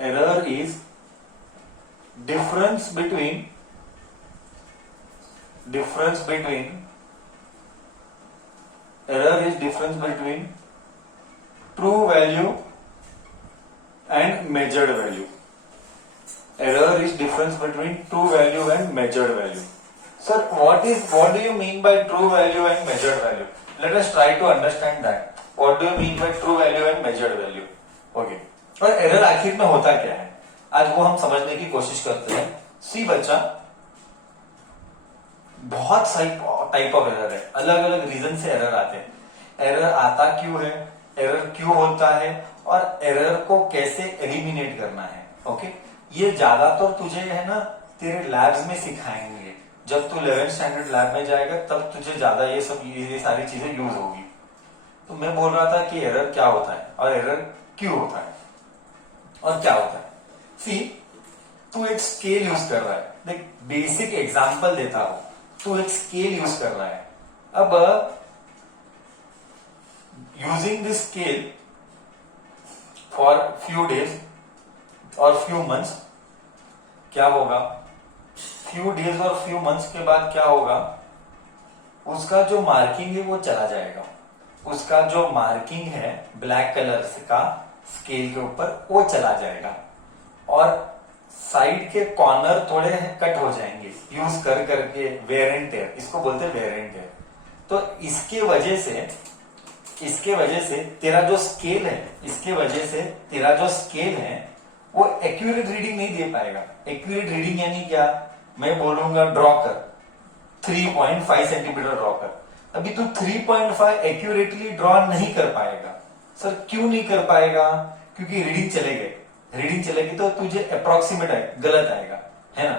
error is difference between true value and measured value. Error is difference between true value and measured value. Sir, what do you mean by true value and measured value? Let us try to understand that. What do you mean by true value and measured value? Okay. और error आखिर में होता क्या है, आज वो हम समझने की कोशिश करते हैं. सी बच्चा, बहुत सारी टाइप ऑफ एरर है, अलग अलग रीजन से एरर आते हैं. एरर आता क्यों है, एरर क्यों होता है, और एरर को कैसे एलिमिनेट करना है. ओके, ये ज्यादातर तुझे है ना तेरे लैब्स में सिखाएंगे. जब तू 11th स्टैंडर्ड लैब में जाएगा तब तुझे ज्यादा ये सारी चीजें यूज होगी. तो मैं बोल रहा था कि एरर क्या होता है और एरर क्यों होता है और क्या होता है. सी, तू एक स्केल यूज कर रहा है. देख, बेसिक एग्जांपल देता हूं. तू एक स्केल यूज कर रहा है. अब using this scale for few days और फ्यू मंथ्स, क्या होगा, फ्यू डेज और फ्यू मंथ्स के बाद क्या होगा, उसका जो मार्किंग है वो चला जाएगा. उसका जो मार्किंग है ब्लैक कलर का स्केल के ऊपर वो चला जाएगा और साइड के कॉर्नर थोड़े कट हो जाएंगे यूज कर करके. वेयर एंड टेयर, इसको बोलते हैं वेयर एंड टेयर. तो इसके वजह से तेरा जो स्केल है, इसके वजह से तेरा जो स्केल है वो एक्यूरेट रीडिंग नहीं दे पाएगा. एक्यूरेट रीडिंग यानी क्या, मैं बोलूंगा ड्रॉ कर 3.5 सेंटीमीटर ड्रॉ कर. अभी तू 3.5 एक्यूरेटली ड्रॉ नहीं कर पाएगा. सर क्यों नहीं कर पाएगा, क्योंकि रीडिंग चलेगी तो तुझे अप्रोक्सीमेट गलत आएगा, है ना.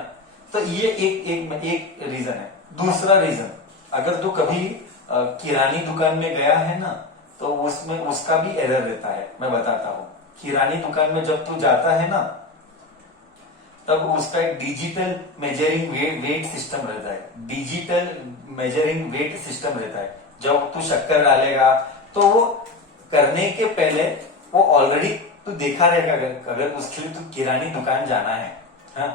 तो ये एक रीजन है. दूसरा रीजन, अगर तू कभी किरानी दुकान में गया है ना, तो उसमें उसका भी एरर रहता है. मैं बताता हूं. किरानी दुकान में जब तू जाता है ना, तब उसका एक डिजिटल मेजरिंग वेट सिस्टम रहता है. डिजिटल मेजरिंग वेट सिस्टम रहता है. जब तू शक्कर डालेगा तो वो करने के पहले वो ऑलरेडी तू देखा रहेगा. अगर उसके लिए तू किरानी दुकान जाना है, हाँ,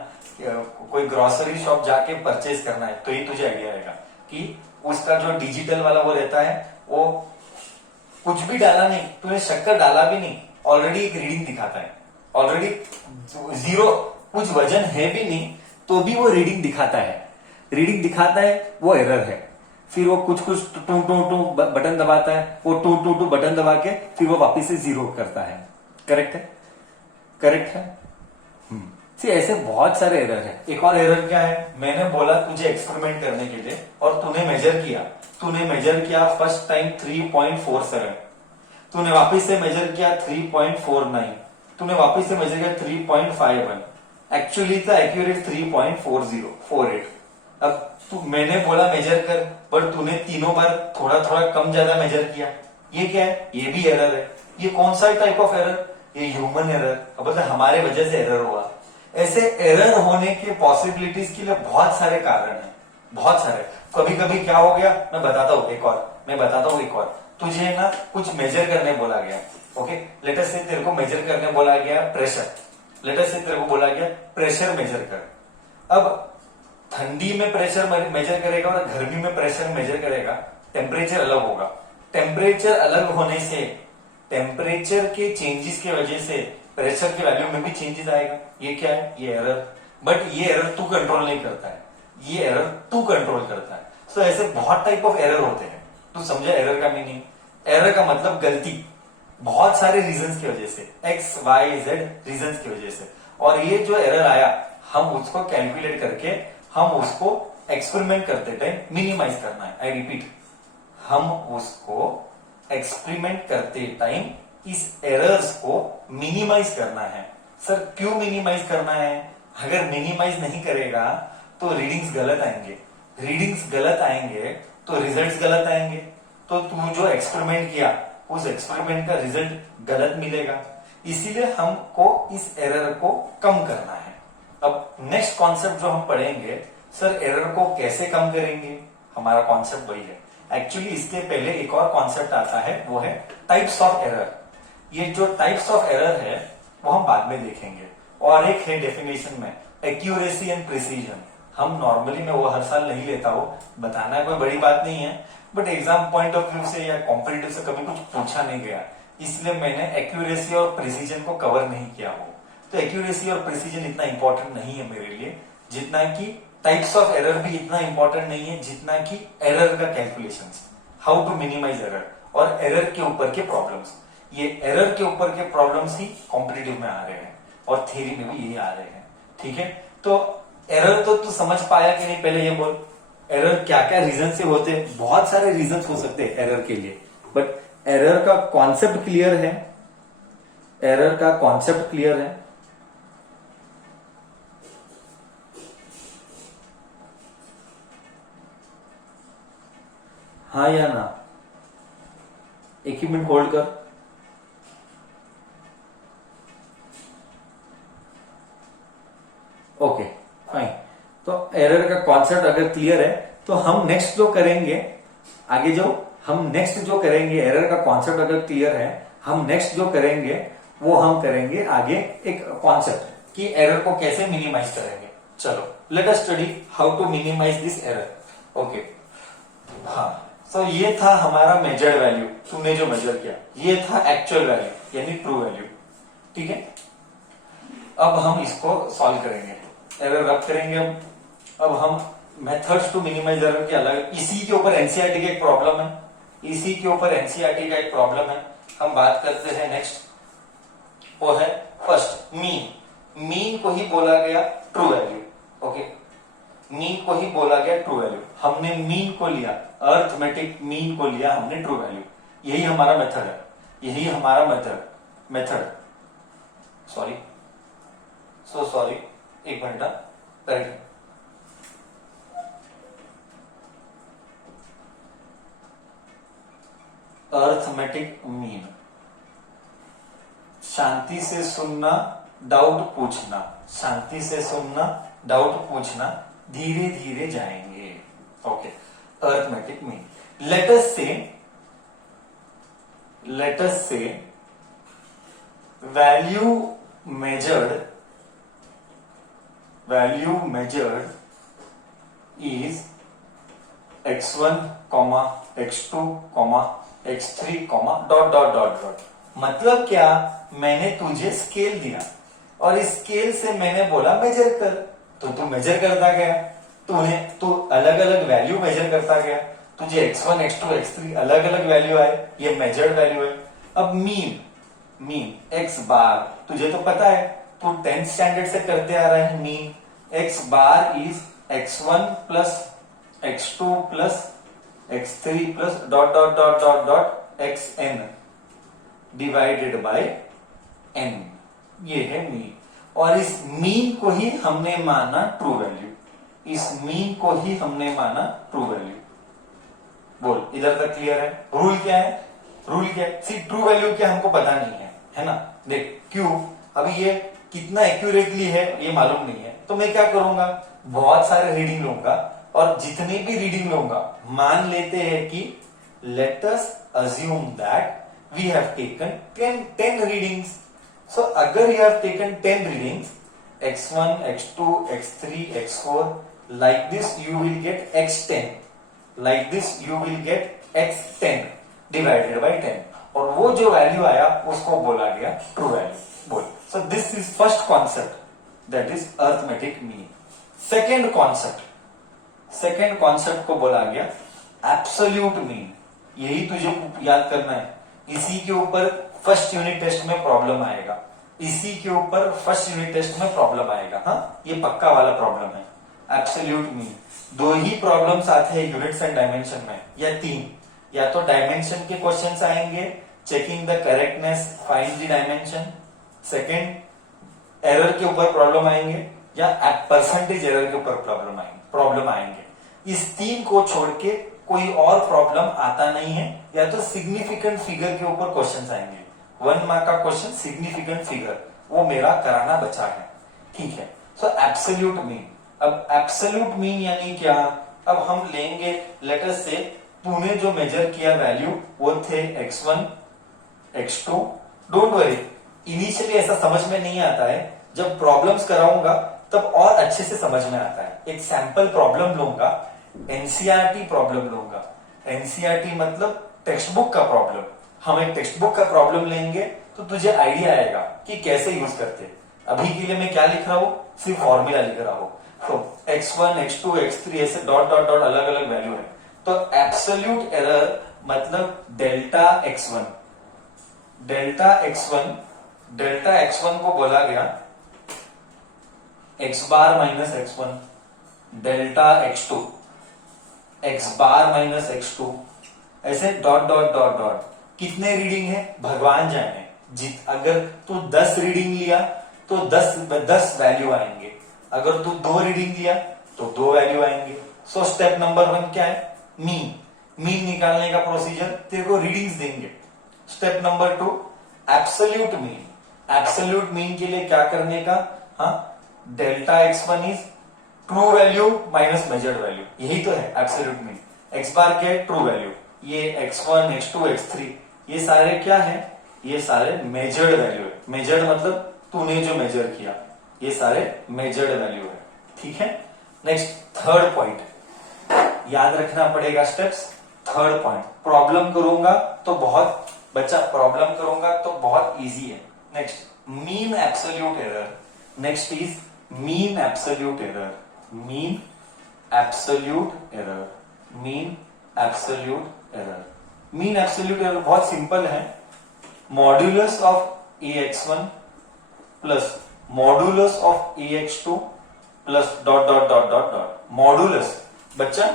कोई ग्रोसरी शॉप जाके परचेज करना है, तो ये तुझे आइडिया रहेगा कि उसका जो डिजिटल वाला वो रहता है, वो कुछ भी डाला नहीं, तूने शक्कर डाला भी नहीं, ऑलरेडी एक रीडिंग दिखाता है. ऑलरेडी जीरो, कुछ वजन है भी नहीं तो भी वो रीडिंग दिखाता है. वो एरर है. फिर वो कुछ टू बटन दबाता है, वो टू बटन दबा के फिर वो वापिस से जीरो करता है. करेक्ट है. ऐसे बहुत सारे एरर है. एक और एरर क्या है, मैंने बोला तुझे एक्सपेरिमेंट करने के लिए और तूने मेजर किया फर्स्ट टाइम 3.47, तूने वापिस से मेजर किया 3.49, तूने वापिस से मेजर किया 3.51. एक्चुअली था एक्यूरेट 3.48. अब मैंने बोला मेजर कर, पर तूने तीनों बार थोड़ा थोड़ा कम ज्यादा मेजर किया. ये क्या है, ये भी एरर है. ये कौन सा टाइप ऑफ एरर, ये ह्यूमन एरर. अब मतलब हमारे वजह से एरर हुआ. ऐसे एरर होने के पॉसिबिलिटीज के लिए बहुत सारे कारण हैं, बहुत सारे. कभी कभी क्या हो गया, मैं बताता हूँ एक और. तुझे ना कुछ मेजर करने बोला गया. ओके, लेटर से तेरे को मेजर करने बोला गया प्रेशर. प्रेशर मेजर कर. अब ठंडी में प्रेशर मेजर करेगा और गर्मी में प्रेशर मेजर करेगा, टेम्परेचर अलग होगा. टेम्परेचर अलग होने से, टेम्परेचर के चेंजेस की वजह से प्रेशर के वैल्यू में भी चेंजेस आएगा. ये क्या है, ये एरर. बट ये एरर तू कंट्रोल नहीं करता है, ये एरर तू कंट्रोल करता है. सो ऐसे बहुत टाइप ऑफ एरर होते हैं. तू समझा एरर का मीनिंग. एरर का मतलब गलती, बहुत सारे रीजंस की वजह से, XYZ रीजंस की वजह से. और ये जो एरर आया, हम उसको कैलकुलेट करके हम उसको एक्सपेरिमेंट करते टाइम मिनिमाइज करना है. आई रिपीट, हम उसको एक्सपेरिमेंट करते टाइम इस एरर्स को मिनिमाइज करना है. सर क्यों मिनिमाइज करना है, अगर मिनिमाइज नहीं करेगा तो रीडिंग्स गलत आएंगे तो रिजल्ट्स गलत आएंगे. तो तू जो एक्सपेरिमेंट किया उस एक्सपेरिमेंट का रिजल्ट गलत मिलेगा. इसीलिए हमको इस एरर को कम करना है. अब नेक्स्ट कॉन्सेप्ट जो हम पढ़ेंगे, सर एरर को कैसे कम करेंगे, हमारा कॉन्सेप्ट वही है. एक्चुअली इसके पहले एक और कॉन्सेप्ट आता है, वो है टाइप्स ऑफ एरर. ये जो टाइप्स ऑफ एरर है वो हम बाद में देखेंगे। और एक है डेफिनेशन में एक्यूरेसी एंड प्रिसीजन। हम नॉर्मली मैं वो हर साल नहीं लेता हूँ, बताना कोई बड़ी बात नहीं है, but exam point of view से या कॉम्पिटिटिव से कभी कुछ पूछा नहीं गया, इसलिए मैंने एक्यूरेसी और प्रिसीजन को कवर नहीं किया हो। तो एक्यूरेसी और प्रिसीजन इतना इंपॉर्टेंट नहीं है मेरे लिए, जितना कि टाइप्स ऑफ एरर भी इतना इंपॉर्टेंट नहीं है जितना कि एरर का calculation, how to minimize error और एरर के ऊपर के प्रॉब्लम्स। ये एरर के ऊपर के प्रॉब्लम्स ही कॉम्पिटिटिव में आ रहे हैं और थ्योरी में भी यही आ रहे हैं। ठीक है, तो एरर तो तू समझ पाया कि नहीं, पहले ये बोल। एरर क्या क्या रीजन से होते हैं? बहुत सारे रीजन हो सकते हैं एरर के लिए, बट एरर का कॉन्सेप्ट क्लियर है? एरर का कॉन्सेप्ट क्लियर है? हाँ या ना? एक ही मिनट होल्ड कर। Okay fine. तो एरर का कॉन्सेप्ट अगर क्लियर है तो हम नेक्स्ट जो करेंगे, आगे जो हम नेक्स्ट जो करेंगे, एरर का कॉन्सेप्ट अगर क्लियर है, हम नेक्स्ट जो करेंगे वो हम करेंगे आगे एक कॉन्सेप्ट कि एरर को कैसे मिनिमाइज करेंगे। चलो let us study how to minimize this error. Okay, हाँ, सो ये था हमारा मेजर्ड वैल्यू, तुमने जो मेजर किया, ये था एक्चुअल वैल्यू यानी ट्रू वैल्यू। ठीक है, अब हम इसको सॉल्व करेंगे, एरर रब करेंगे। अब हम मेथड्स टू मिनिमाइज एरर के अलग, इसी के ऊपर एनसीईआरटी का एक प्रॉब्लम है, इसी के ऊपर एनसीईआरटी का एक प्रॉब्लम है, हम बात करते हैं नेक्स्ट। वो है फर्स्ट मीन। मीन को ही बोला गया ट्रू वैल्यू। ओके, मीन को ही बोला गया ट्रू वैल्यू। हमने मीन को लिया, अर्थमेटिक मीन को लिया हमने ट्रू वैल्यू। यही हमारा मेथड है, यही हमारा मेथड सॉरी, सो सॉरी, एक मिनट, करेक्ट। अर्थमेटिक मीन, शांति से सुनना, डाउट पूछना, शांति से सुनना, डाउट पूछना, धीरे धीरे जाएंगे। Okay, arithmetic mean. Let us say value measured is x1, x2, x3, dot dot dot dot. मतलब क्या, मैंने तुझे स्केल दिया और इस स्केल से मैंने बोला मेजर कर, तो तू मेजर करता गया, तू अलग अलग वैल्यू मेजर करता गया, तुझे x1, x2, x3 अलग अलग वैल्यू आए, ये मेजर्ड वैल्यू है। अब मीन x बार, तुझे तो पता है, तू 10th स्टैंडर्ड से करते आ रहा है। Mean x bar is x1 plus x2 plus x3 plus dot dot dot dot dot xn divided by n, ये है मीन। और इस मीन को ही हमने माना ट्रू वैल्यू, इस मीन को ही हमने माना ट्रू वैल्यू। बोल, इधर तक क्लियर है? रूल क्या है? रूल क्या है? सी, ट्रू वैल्यू क्या हमको पता नहीं है ना? देख, क्यों? अभी ये कितना एक्यूरेटली है ये मालूम नहीं है, तो मैं क्या करूंगा, बहुत सारे रीडिंग लूंगा, और जितने भी रीडिंग लूंगा, मान लेते हैं कि let us assume that we have taken 10 readings. So अगर you have taken 10 readings, x1, x2, x3, x4, like this you will get x10, like this you will get x10 divided by 10, और वो जो value आया उसको बोला गया true value. बोल, so this is first concept, that is arithmetic mean. Second concept को बोला गया एब्सोल्यूट मीन। यही तुझे याद करना है, इसी के ऊपर फर्स्ट यूनिट टेस्ट में प्रॉब्लम आएगा, इसी के ऊपर फर्स्ट यूनिट टेस्ट में प्रॉब्लम आएगा। हाँ, ये पक्का वाला प्रॉब्लम है एब्सोल्यूट मीन। दो ही प्रॉब्लम्स आते हैं यूनिट्स एंड डायमेंशन में, या तीन, या तो डायमेंशन के क्वेश्चंस आएंगे, checking the correctness, find the dimension. Second, error के ऊपर प्रॉब्लम आएंगे, या परसेंटेज एरर के ऊपर प्रॉब्लम आएंगे। इस तीन को छोड़ के कोई और प्रॉब्लम आता नहीं है, या तो सिग्निफिकेंट फिगर के ऊपर क्वेश्चन आएंगे। 1 मार्क का क्वेश्चन सिग्निफिकेंट फिगर, वो मेरा कराना बचा है। ठीक है, सो एब्सोल्यूट मीन। अब एब्सोल्यूट मीन यानी क्या? अब हम लेंगे, लेट अस से तूने जो मेजर किया वैल्यू वो थे x1, x2, don't worry, initially ऐसा समझ में नहीं आता है, जब प्रॉब्लम्स कराऊंगा तब और अच्छे से समझ में आता है। एक सैंपल प्रॉब्लम लूंगा, एनसीईआरटी प्रॉब्लम लूंगा। एनसीईआरटी मतलब टेक्स्ट बुक का प्रॉब्लम। हम एक टेक्स्ट बुक का प्रॉब्लम लेंगे तो तुझे आइडिया आएगा कि कैसे यूज करते हैं। अभी के लिए मैं क्या लिख रहा हूं, सिर्फ फॉर्मूला लिख रहा हूं। तो x1 x2 x3 ऐसे डॉट डॉट डॉट अलग अलग वैल्यू है। तो एब्सोल्यूट एरर मतलब डेल्टा x1। डेल्टा x1 को बोला गया x bar minus x1, delta x2 x bar minus x2, ऐसे डॉट डॉट डॉट डॉट। कितने रीडिंग है भगवान जाने। अगर तू 10 रीडिंग लिया तो 10 वैल्यू आएंगे। अगर तू 2 रीडिंग लिया तो 2 वैल्यू आएंगे। सो स्टेप नंबर 1 क्या है, मीन निकालने का प्रोसीजर तेरे को रीडिंग्स देंगे। Step number 2 absolute mean. Absolute mean के लिए क्या करने का, हाँ, delta x1 is true value minus measured value, यही तो है एब्सोल्यूट मीन। x बार क्या है, ट्रू वैल्यू। ये x1 x2 x3 ये सारे क्या है, ये सारे मेजर्ड वैल्यू है। मेजर्ड मतलब तूने जो मेजर किया, ये सारे मेजर्ड वैल्यू है। ठीक है। नेक्स्ट थर्ड पॉइंट याद रखना पड़ेगा स्टेप्स। थर्ड पॉइंट, प्रॉब्लम करूंगा तो बहुत प्रॉब्लम करूंगा तो बहुत इजी है। Next mean absolute error. Next is mean absolute error. Mean absolute error. Mean absolute error. Mean absolute error बहुत सिंपल है। Modulus of ax1 plus modulus of ax2 plus dot dot dot dot dot. Modulus, बच्चा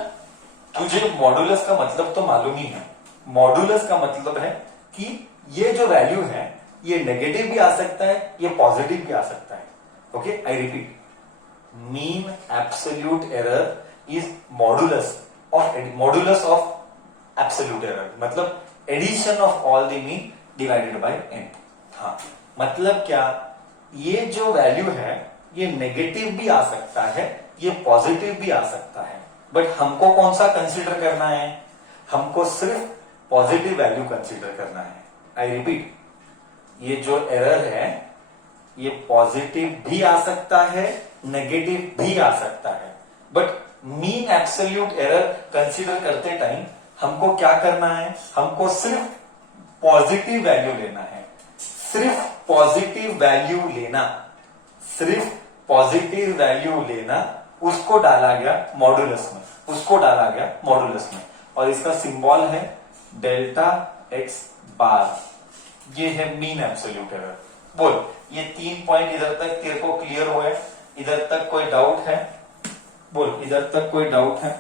तुझे modulus का मतलब तो मालूम ही है। Modulus का मतलब है कि ये जो वैल्यू है ये नेगेटिव भी आ सकता है, ये पॉजिटिव भी आ सकता है। Okay, I repeat, mean absolute error is modulus of absolute error, मतलब addition of all the mean divided by n। हाँ, मतलब क्या, ये जो वैल्यू है ये नेगेटिव भी आ सकता है, ये पॉजिटिव भी आ सकता है, बट हमको कौन सा कंसीडर करना है, हमको सिर्फ पॉजिटिव वैल्यू कंसीडर करना है। आई रिपीट, ये जो एरर है ये पॉजिटिव भी आ सकता है, नेगेटिव भी आ सकता है, but mean absolute error consider करते टाइम हमको क्या करना है, हमको सिर्फ पॉजिटिव वैल्यू लेना है। सिर्फ पॉजिटिव वैल्यू लेना, सिर्फ पॉजिटिव वैल्यू लेना, उसको डाला गया मॉड्यूलस में, उसको डाला गया मॉड्यूलस में, और इसका सिंबल है डेल्टा x बार। ये है मीन एब्सोल्यूट एरर। बोल, ये 3 पॉइंट इधर तक तेरे को क्लियर हुए? इधर तक कोई डाउट है? बोल, इधर तक कोई डाउट है?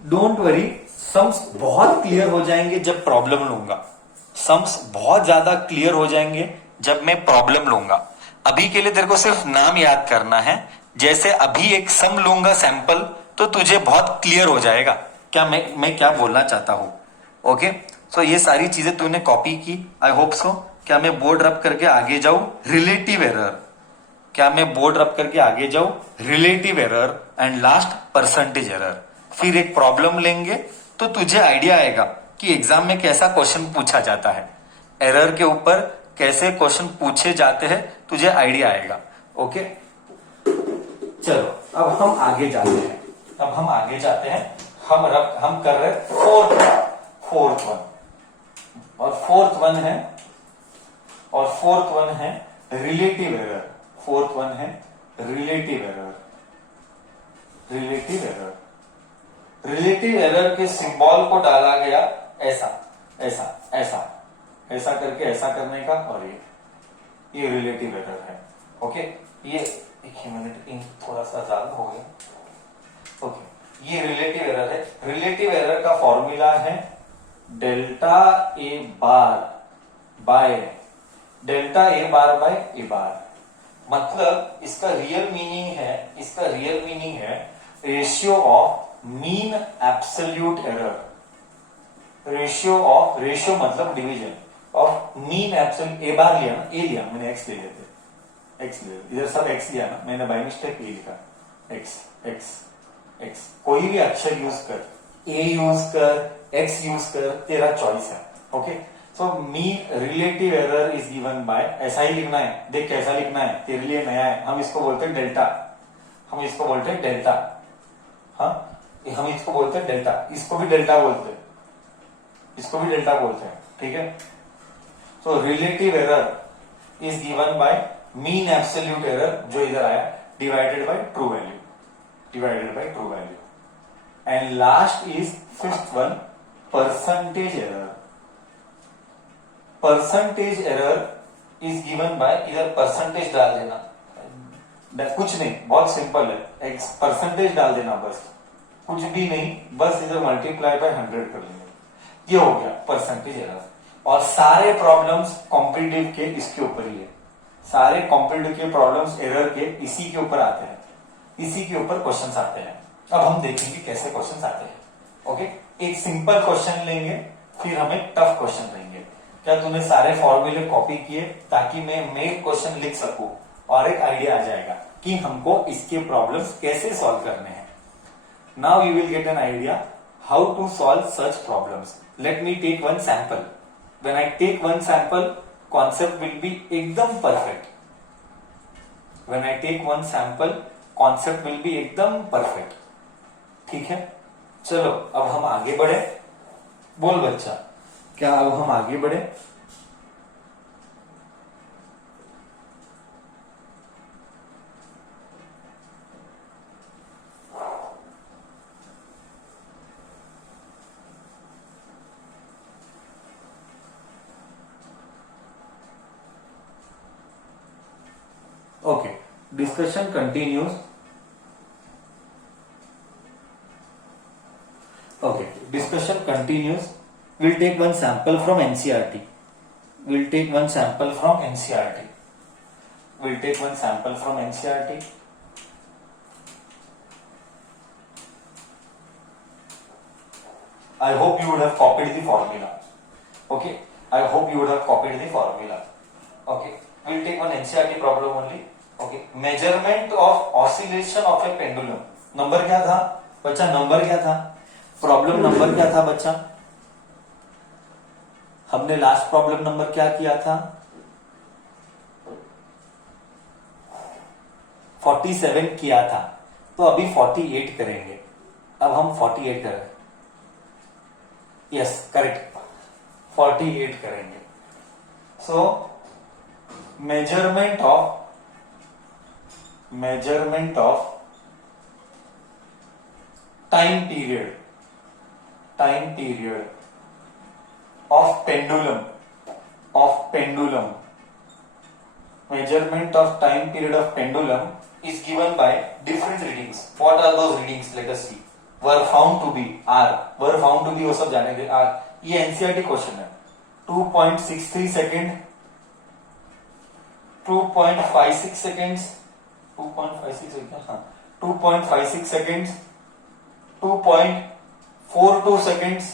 डोंट वरी, सम्स बहुत क्लियर हो जाएंगे जब प्रॉब्लम लूंगा। सम्स बहुत ज्यादा क्लियर हो जाएंगे जब मैं प्रॉब्लम लूंगा। अभी के लिए तेरे को सिर्फ नाम याद करना है। जैसे अभी एक सम लूंगा सैंपल, तो तुझे बहुत क्लियर हो जाएगा क्या मैं क्या बोलना चाहता हूं। ओके, सो ये सारी चीजें तूने कॉपी की, आई होप सो। क्या मैं बोर्ड रब करके आगे जाऊं? Relative error. क्या मैं बोर्ड रब करके आगे जाऊं? Relative error and last percentage error. फिर एक प्रॉब्लम लेंगे तो तुझे आइडिया आएगा कि एग्जाम में कैसा क्वेश्चन पूछा जाता है, एरर के ऊपर कैसे क्वेश्चन पूछे जाते हैं, तुझे आइडिया आएगा। ओके, चलो अब हम आगे जाते हैं। हम कर रहे फोर्थ वन, और फोर्थ वन है रिलेटिव एरर। फोर्थ वन है रिलेटिव एरर। रिलेटिव एरर के सिंबल को डाला गया ऐसा ऐसा ऐसा ऐसा करके, ऐसा करने का, और ये रिलेटिव एरर है। ओके, ये एक मिनट, इन थोड़ा सा ज्यादा हो गया। ओके, ये रिलेटिव एरर है। रिलेटिव एरर का फॉर्मूला है डेल्टा ए बार बाय ए बार। मतलब इसका रियल मीनिंग है ratio of mean absolute error. Ratio मतलब डिवीजन ऑफ मीन एब्सोल्यूट। ए बार लिया ना, ए लिया मैंने, एक्स ले लेते, इधर सब एक्स लिया ना, मैंने बाय मिस्टेक ए लिखा, एक्स। कोई भी अक्षर यूज कर, ए यूज कर, एक्स यूज कर, तेरा चॉइस है। Okay, so mean relative error is given bye, ऐसा ही लिखना है, देख कैसा लिखना है, तेरे लिए नया है, हम इसको बोलते हैं डेल्टा, हम इसको बोलते हैं डेल्टा, हाँ हम इसको बोलते हैं डेल्टा, इसको भी डेल्टा बोलते हैं, इसको भी डेल्टा बोलते हैं, ठीक है। So relative error is given by mean absolute error, जो इधर आया, divided by true value, divided by true value, and last is fifth one, percentage error. Percentage error is given bye, इधर परसेंटेज डाल देना, कुछ नहीं, बहुत सिंपल है, परसेंटेज डाल देना बस, कुछ भी नहीं, बस इधर मल्टीप्लाई बाय 100 कर लेंगे, ये हो गया परसेंटेज एरर। और सारे प्रॉब्लम्स कॉम्पिटिटिव के इसके ऊपर ही है, सारे कॉम्पिटिटिव के प्रॉब्लम्स एरर के इसी के ऊपर आते हैं, इसी के ऊपर क्वेश्चंस आते हैं। अब हम देखेंगे कैसे क्वेश्चंस आते हैं। ओके, एक सिंपल क्वेश्चन लेंगे, फिर हम एक टफ क्वेश्चन लेंगे। क्या तूने सारे फॉर्मूले कॉपी किए, ताकि मैं मेन क्वेश्चन लिख सकूं और एक आइडिया आ जाएगा कि हमको इसके प्रॉब्लम्स कैसे सॉल्व करने हैं। Now you will get an idea how to solve such problems. Let me take one sample. When I take one sample, concept will be एकदम perfect. When I take one sample, concept will be एकदम perfect, ठीक है। चलो अब हम आगे बढ़े, बोल बच्चा, क्या अब हम आगे बढ़े? Okay, discussion continues. Okay, discussion continues. We'll take one sample from NCERT. We'll take one sample from NCERT. We'll take one sample from NCERT. I hope you would have copied the formula. Okay, I hope you would have copied the formula. Okay, we'll take one NCERT problem only. Okay, measurement of oscillation of A pendulum. Number क्या था बच्चा, number क्या था, problem number क्या था बच्चा? हमने last problem number क्या किया था? 47 किया था, तो अभी 48 करेंगे। अब हम 48 करें, यस करेक्ट, 48 करेंगे। सो measurement of time period of pendulum, measurement of time period of pendulum is given by different readings. What are those readings? Let us see. Were found to be R, were found to be वो सब जानेंगे R. ये NCERT question है. 2.63 second, 2.56 seconds, 2.56 second, हाँ 2.56 seconds, 2.42 seconds,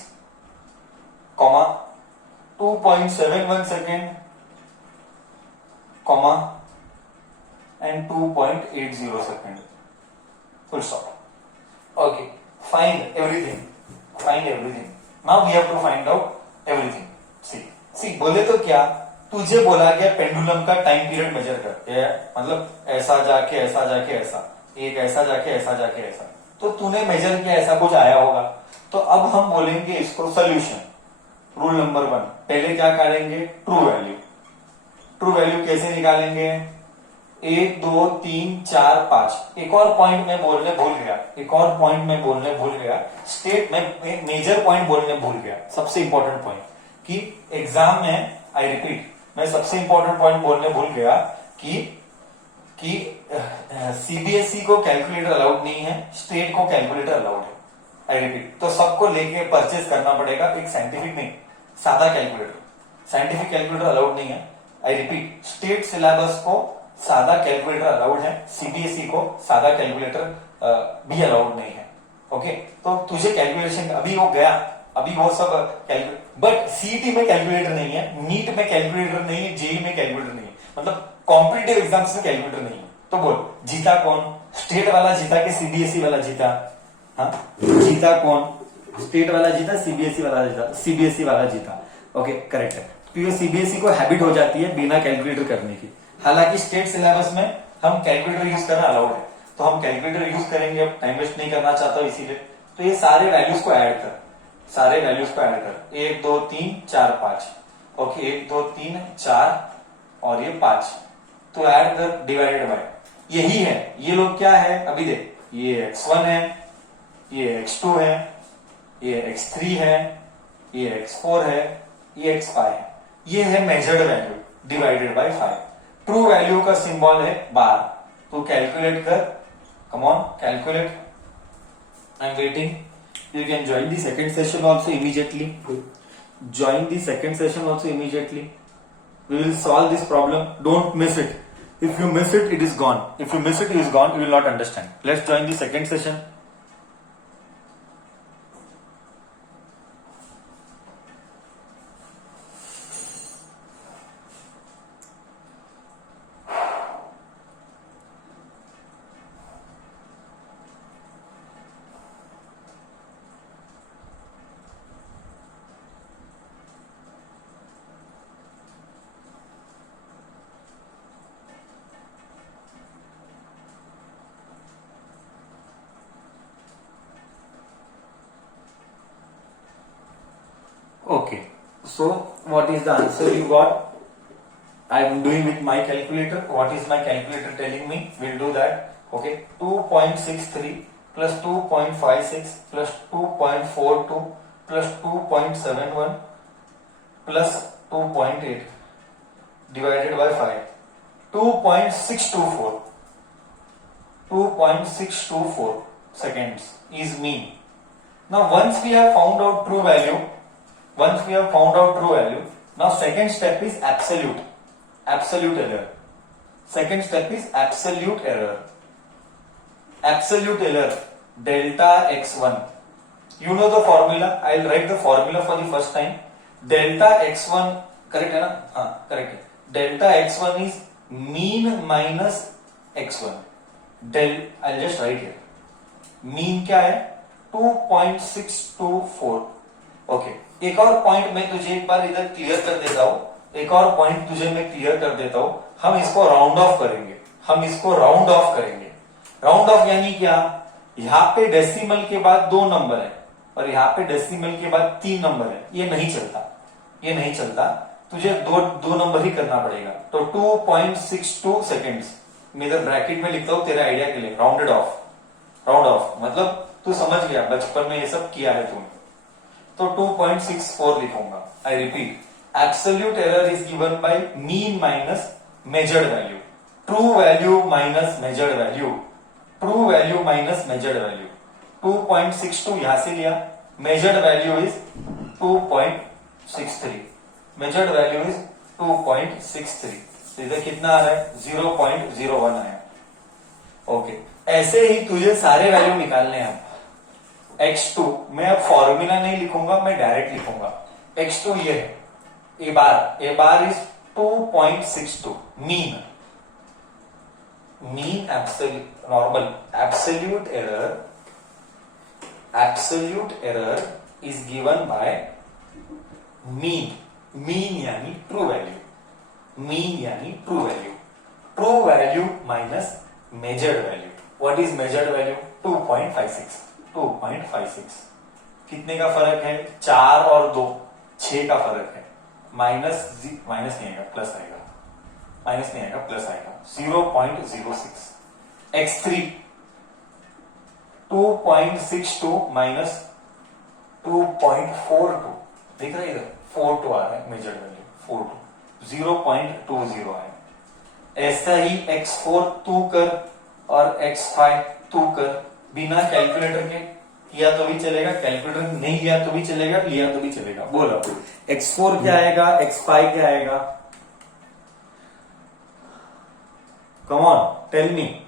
comma 2.71 second, comma and 2.80 second. Full stop. Okay, find everything. Now we have to find out everything. See, बोले तो क्या, तुझे बोला गया पेंडुलम का टाइम पीरियड मेजर कर, मतलब ऐसा जाके ऐसा जाके ऐसा, एक ऐसा जाके ऐसा जाके ऐसा, तो तूने मेजर किया, ऐसा कुछ आया होगा। तो अब हम बोलेंगे इसको सोल्यूशन। रूल नंबर 1, पहले क्या करेंगे, ट्रू वैल्यू कैसे निकालेंगे, 1 2 3 4 5। एक और पॉइंट में बोलने भूल गया, स्टेट में मेजर पॉइंट बोलने भूल गया, सबसे इंपॉर्टेंट पॉइंट कि एग्जाम में, आई रिपीट, मैं सबसे इंपॉर्टेंट पॉइंट बोलने भूल गया कि सीबीएसई को कैलकुलेटर अलाउड नहीं है, स्टेट को कैलकुलेटर अलाउड है। आई रिपीट, तो सबको लेके परचेज करना पड़ेगा एक साइंटिफिक नहीं, सादा कैलकुलेटर। साइंटिफिक कैलकुलेटर अलाउड नहीं है। आई रिपीट, स्टेट सिलेबस को सादा कैलकुलेटर अलाउड है, सीबीएसई को सादा कैलकुलेटर भी अलाउड नहीं है। ओके, तो तुझे कैलकुलेशन अभी वो गया, अभी वो सब बट सीईटी में कैलकुलेटर नहीं है, नीट में कैलकुलेटर नहीं है, जेई में कैलकुलेटर नहीं है, मतलब कॉम्पिटिटिव एग्जाम्स में कैलकुलेटर नहीं है। तो बोल, जीता कौन, स्टेट वाला जीता कि सीबीएसई वाला जीता? हाँ, जीता कौन, स्टेट वाला जीता, सीबीएसई वाला जीता? सीबीएसई वाला जीता। ओके करेक्ट है। तो ये सीबीएसई को हैबिट हो जाती है बिना कैलकुलेटर करने की। हालांकि स्टेट सिलेबस में हम कैलकुलेटर यूज करना अलाउड है, तो हम कैलकुलेटर यूज करेंगे। अब टाइम वेस्ट नहीं करना चाहता हूं इसीलिए। तो ये सारे वैल्यूज को ऐड कर, सारे वैल्यूज को ऐड कर, 1 2 3 4 5। ओके 1 2 3 4 और ये 5, तो ऐड कर डिवाइडेड बाय, यही है। ये लोग क्या है अभी देख, ये x1 है, ये x2 है, ये x3 है, ये x4 है, ये x5 है। ये है measured value divided by 5। True value का सिंबल है बार। तो कैलकुलेट कर, come on calculate, I am waiting. You can join the second session also immediately. Join the second session also immediately. We will solve this problem. Don't miss it. If you miss it, it is gone. If you miss it, it is gone. You will not understand. Let's join the second session. Okay. So, what is the answer you got? I am doing with my calculator. What is my calculator telling me? We'll do that. Okay. 2.63 plus 2.56 plus 2.42 plus 2.71 plus 2.8 divided by 5. 2.624. 2.624 seconds is mean. Now, once we have found out true value, now second step is absolute error. Second step is absolute error. Absolute error, delta x1. You know the formula. I will write the formula for the first time. Delta x1, correct है ना? हाँ, correct है. Delta x1 is mean minus x1. I'll just write here. Mean क्या है? 2.624. Okay, एक और point मैं तुझे एक बार इधर क्लियर कर देता हूं। हम इसको राउंड ऑफ करेंगे। राउंड ऑफ यानी क्या? यहाँ पे डेसिमल के बाद 2 नंबर है और यहाँ पे डेसिमल के बाद 3 नंबर है। ये नहीं चलता। तुझे दो नंबर ही करना पड़ेगा। तो 2.62 सेकेंड्स मैं इधर ब्रैकेट में लिखता हूं तेरे आइडिया के लिए। राउंड ऑफ मतलब तू समझ गया, बचपन में ये सब किया है तूने। तो 2.64 लिखूंगा। I repeat, absolute error is given by mean minus measured value, true value minus measured value, 2.62 यहां से लिया, measured value is 2.63, measured value is 2.63। तो इधर कितना आ रहा है? 0.01 आया। ओके, ऐसे ही तुझे सारे वैल्यू निकालने हैं। x2 मैं अब फॉर्मूला नहीं लिखूंगा, मैं डायरेक्ट लिखूंगा। x2 ये है, A bar is 2.62 mean absolute normal. Absolute error is given by mean यानी true value minus measured value. What is measured value? 2.56। कितने का फर्क है? 4 और 2, 6 का फर्क है। माइनस नहीं आएगा, प्लस आएगा। 0.06। x3 2.62 माइनस 2.42, दिख रहा है इधर 42 आ रहा है मेजर्ड वैल्यू, 42, 0.20 है। ऐसा ही x4 तू कर और x5 तू कर, बिना कैलकुलेटर के किया तो भी चलेगा, कैलकुलेटर नहीं लिया तो भी चलेगा, लिया तो भी चलेगा। बोलो x4 क्या आएगा, x5 क्या आएगा? Come on tell me.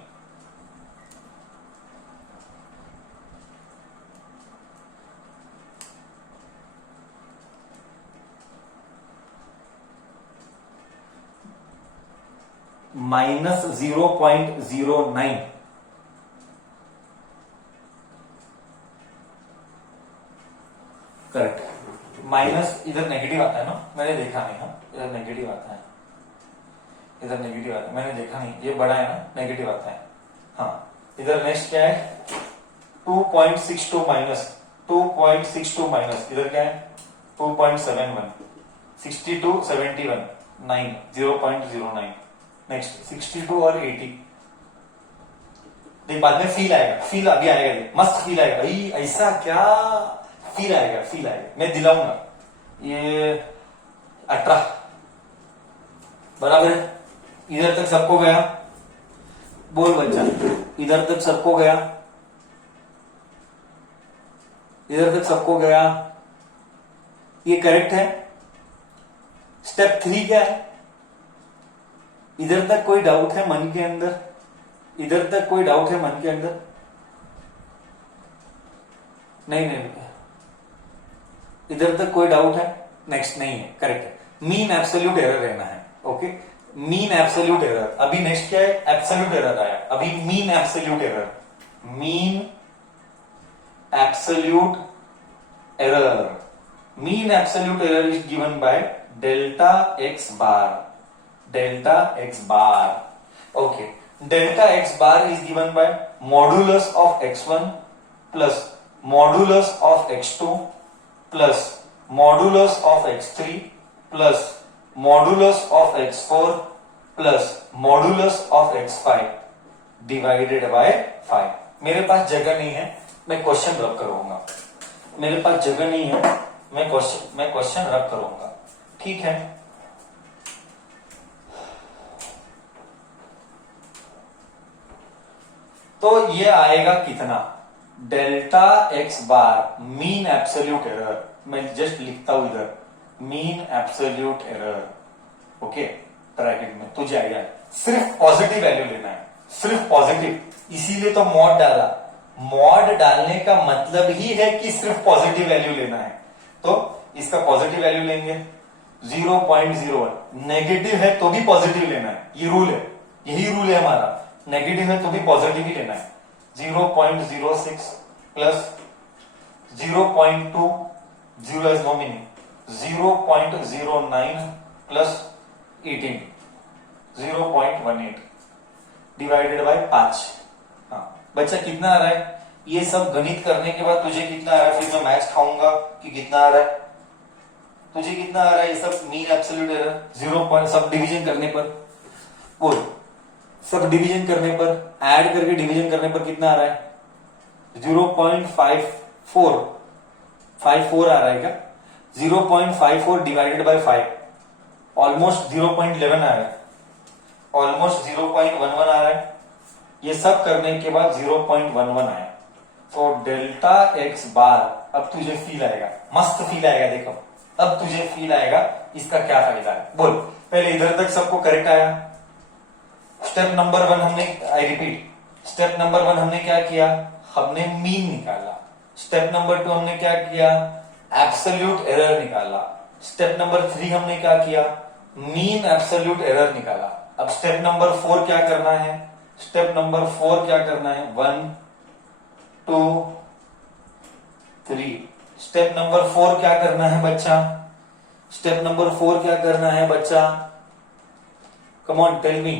Minus 0.09, correct. Minus इधर नेगेटिव आता है ना, मैंने देखा नहीं ना, इधर नेगेटिव आता है, इधर नेगेटिव आता है, मैंने देखा नहीं, ये बड़ा है ना, नेगेटिव आता है। हाँ, इधर नेक्स्ट क्या है 2.62 माइनस 2.62 माइनस इधर क्या है 2.71 62 71 9 0.09 नेक्स्ट 62 और 80। देख बाद में फील आएगा, फील अभी आएगा, देख मस्त फील आएगा भाई, ऐसा क्या फील आएगा, फील आएगा, मैं दिलाऊंगा। ये 18 बराबर है, इधर तक सबको गया, बोल बच्चा, इधर तक सबको गया, इधर तक सबको गया, ये करेक्ट है। स्टेप 3 क्या है, इधर तक कोई डाउट है मन के अंदर, इधर तक कोई डाउट है मन के अंदर? नहीं नहीं, इधर तक कोई डाउट है? नेक्स्ट नहीं है, करेक्ट है। मीन एब्सोल्यूट एरर रहना है, ओके, मीन एब्सोल्यूट एरर। अभी नेक्स्ट क्या है, एब्सोल्यूट एरर आया, अभी mean absolute error, mean absolute error, mean absolute error is given by delta X bar, delta X bar, okay, delta X bar is given bye modulus of x1 plus modulus of x2 plus modulus of x3 plus modulus of x4 plus modulus of x5 divided by 5। मेरे पास जगह नहीं है, मैं question रब करूंगा, मेरे पास जगह नहीं है, मैं क्वेश्चन रब करूंगा, ठीक है। तो ये आएगा कितना, डेल्टा एक्स बार मीन एब्सोल्यूट एरर, मैं जस्ट लिखता हूं इधर mean absolute error, okay, bracket में तुझे आइडिया, सिर्फ पॉजिटिव वैल्यू लेना है, सिर्फ पॉजिटिव, इसीलिए तो मॉड डाला, मॉड डालने का मतलब ही है कि सिर्फ पॉजिटिव वैल्यू लेना है, तो इसका पॉजिटिव वैल्यू लेंगे 0.01, नेगेटिव है तो भी पॉजिटिव लेना है, ये रूल है, यही रूल है हमारा, नेगेटिव है तो भी पॉजिटिव ही लेना है। 0.06 plus 0.2, 0 is no meaning, 0.09 plus 18, 0.18 divided by 5। हाँ बच्चा कितना आ रहा है, ये सब गणित करने के बाद तुझे कितना आ रहा है, फिर मैं मैच खाऊंगा कि कितना आ रहा है, तुझे कितना आ रहा है, ये सब mean absolute error 0. Sub division करने पर, बोल, सब डिवीजन करने पर, ऐड करके डिवीजन करने पर कितना आ रहा है 0.54 54 आ रहा है क्या, 0.54 डिवाइडेड बाय 5, ऑलमोस्ट 0.11 आ रहा है, ऑलमोस्ट 0.11 आ रहा है, ये सब करने के बाद 0.11 आया, तो डेल्टा एक्स बार, अब तुझे फील आएगा, मस्त फील आएगा, देखो अब तुझे फील आएगा इसका क्या फायदा है, बोल। पहले इधर तक सबको करेक्ट आया, स्टेप नंबर 1 हमने, आई रिपीट, स्टेप नंबर 1 हमने क्या किया, हमने मीन निकाला, स्टेप नंबर 2 हमने क्या किया, एब्सोल्यूट एरर निकाला, स्टेप नंबर 3 हमने क्या किया, मीन एब्सोल्यूट एरर निकाला। अब स्टेप नंबर 4 क्या करना है, स्टेप नंबर 4 क्या करना है, 1 2 3, स्टेप नंबर 4 क्या करना है बच्चा, स्टेप नंबर 4 क्या करना है बच्चा, come on tell me,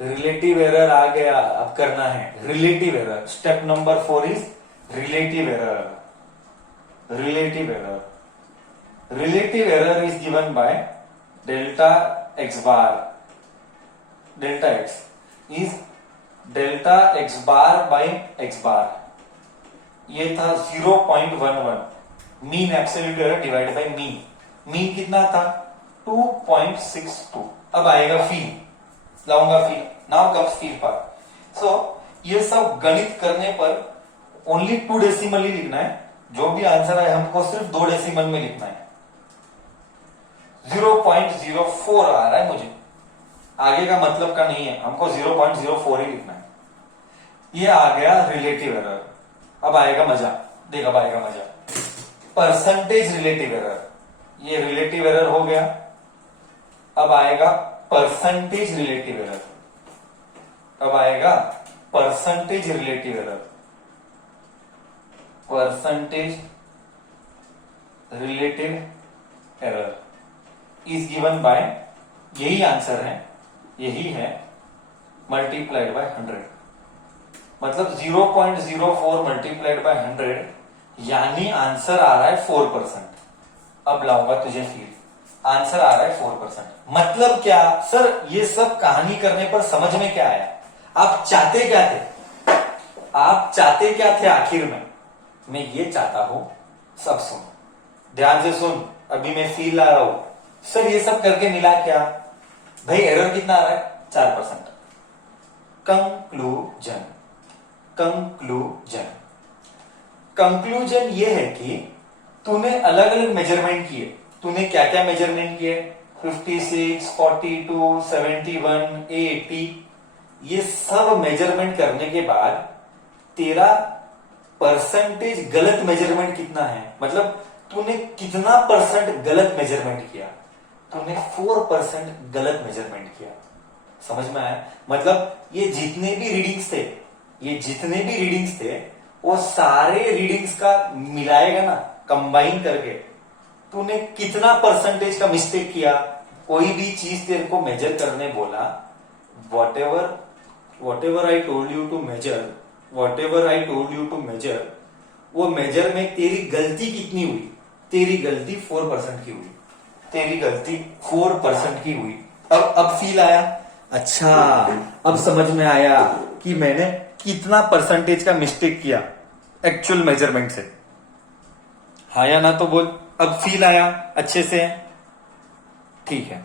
relative error आ गया, अब करना है relative error, step number 4 is relative error, relative error, relative error is given by delta X bar, delta X is delta X bar by X bar, ये था 0.11, mean absolute error divide by mean, mean कितना था 2.62, अब आएगा feel, लाऊंगा feel, now comes feel part. So ये सब गणित करने पर ओनली 2 डेसिमल ही लिखना है, जो भी आंसर है हमको सिर्फ 2 डेसिमल में लिखना है, 0.04 आ रहा है मुझे, आगे का मतलब का नहीं है, हमको 0.04 ही लिखना है, ये आ गया रिलेटिव एरर। अब आएगा मजा, देख अब आएगा मजा, परसेंटेज रिलेटिव एरर, ये रिलेटिव एरर हो गया, अब आएगा परसेंटेज रिलेटिव एरर, अब आएगा percentage relative error, percentage relative error is given bye, यही आंसर है, यही है, मल्टीप्लाइड बाय 100, मतलब 0.04 मल्टीप्लाइड बाय 100, यानी आंसर आ रहा है 4%। अब लाऊंगा तुझे फील, आंसर आ रहा है 4%। मतलब क्या सर, ये सब कहानी करने पर समझ में क्या आया? आप चाहते क्या थे? आप चाहते क्या थे आखिर में? मैं ये चाहता हूं, सब सुन, ध्यान से सुन, अभी मैं फील ला रहा हूं। सर ये सब करके मिला क्या? भाई एरर कितना आ रहा है? 4%। कंक्लूजन, कंक्लूजन, कंक्लूजन ये है कि तूने अलग अलग मेजरमेंट किए। तूने क्या क्या मेजरमेंट किए? 56, 42, 71, 80, ये सब मेजरमेंट करने के बाद तेरा परसेंटेज गलत मेजरमेंट कितना है, मतलब तूने कितना परसेंट गलत मेजरमेंट किया? तूने 4% गलत मेजरमेंट किया। समझ में आया? मतलब ये जितने भी रीडिंग्स थे, ये जितने भी रीडिंग्स थे, वो सारे रीडिंग्स का मिलाएगा ना, कंबाइन करके तूने कितना परसेंटेज का मिस्टेक किया। कोई भी चीज तेरे को मेजर करने बोला, whatever I told you to measure, whatever I told you to measure, वो मेजर में तेरी गलती कितनी हुई? तेरी गलती 4% की हुई, तेरी गलती 4% की हुई। अब फील आया? अच्छा, अब समझ में आया कि मैंने कितना परसेंटेज का मिस्टेक किया एक्चुअल मेजरमेंट से। हाँ या ना तो बोल। अब फील आया अच्छे से? ठीक है।